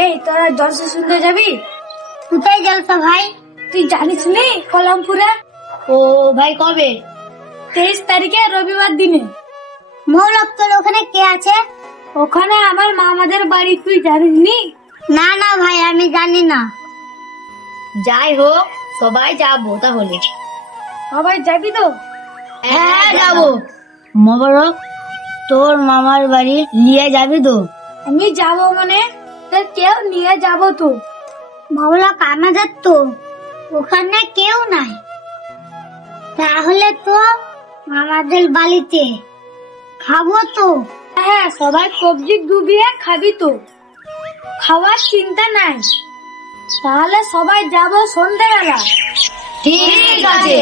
এই তোরা জলসা শুনতে যাবি? কোথায় জলসা ভাই? তুই জানিস নি কলামপুরে ও ভাই কবে? 23 তারিখে রবিবার দিনে। মৌলক তোর ওখানে কে আছে? ওখানে আমার মামাদের বাড়ি, তুই জানিস নি? না না ভাই আমি জানি না। যাই হোক সবাই যাবো তাহলে। সবাই যাবি তো? হ্যাঁ যাবো। মোবারক তোর মামার বাড়ি নিয়ে যাবি তো? আমি যাবো মানে তোর কেউ নিয়ে যাবো তো। মৌলক আমাদের তো ওখানে কেউ নাই, তাহলে তো আমাদের বাড়িতে খাবো তো। হ্যাঁ সবাই সবজি ডুবিয়ে খাবি তো, খাওয়ার চিন্তা নাই। তাহলে সবাই যাবো সন্ধ্যাবেলা। ঠিক আছে।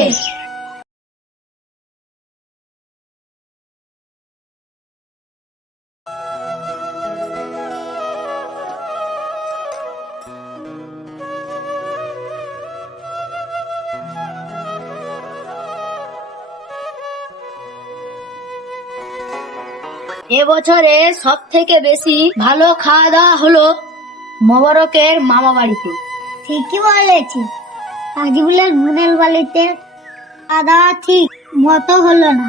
এবছরে সব থেকে বেশি ভালো খাওয়া দাওয়া হলো মোবারকের মামা বাড়িতে। ঠিকই বলেছি, আজিবুলের বোনের বাড়িতে খাওয়া দাওয়া ঠিক মতো হলো না।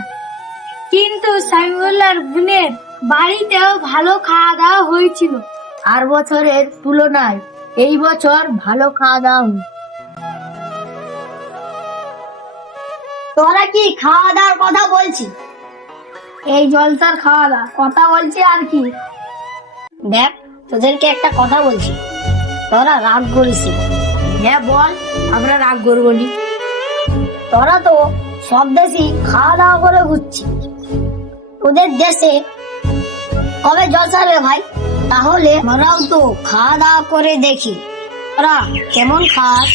কিন্তু সাইমুল্লার বোনের বাড়িতেও ভালো খাওয়া দাওয়া হয়েছিল। আর বছরের তুলনায় এই বছর ভালো খাওয়া দাওয়া হলো। তোরা কি খাওয়া দাওয়ার কথা বলছি? এই জলসার খাওয়া দাওয়া কথা বলছি আর কি। দেখ তোদেরকে একটা কথা বলছি, তোরা রাগ করিস না। হ্যাঁ বল, আমরা রাগ করবো নি। তোরা তো সব দেশই খাওয়া দাওয়া করে ঘুরছি, ওদের দেশে কবে জলসা রে ভাই? তাহলে আমরাও তো খাওয়া দাওয়া করে দেখি তোরা কেমন খাস।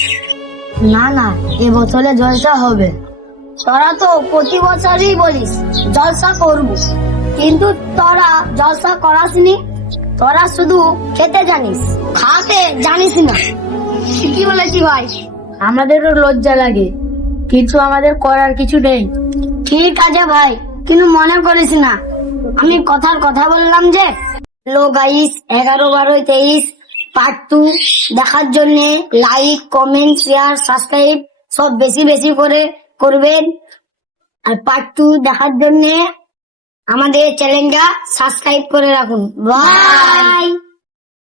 না না এবছরে জলসা হবে। তোরা তো প্রতি বছরই বলিস জলসা করব, কিন্তু তোরা জলসা করাসনি। তোরা শুধু খেতে জানিস, খাতে জানিস না। ঠিকই বলেছি ভাই। আমাদেরও লজ্জা লাগে, কিছু আমাদের করার কিছু নেই। ঠিক আছে ভাই, কিন্তু মনে করিস না আমি কথার কথা বললাম যে। হ্যালো গাইস, 11, 12, 23 পার্ট 2 দেখার জন্য লাইক, কমেন্ট, শেয়ার, সাবস্ক্রাইব সব বেশি বেশি করে করবেন। আর পার্ট 2 দেখার জন্য আমাদের চ্যানেলটা সাবস্ক্রাইব করে রাখুন। বাই।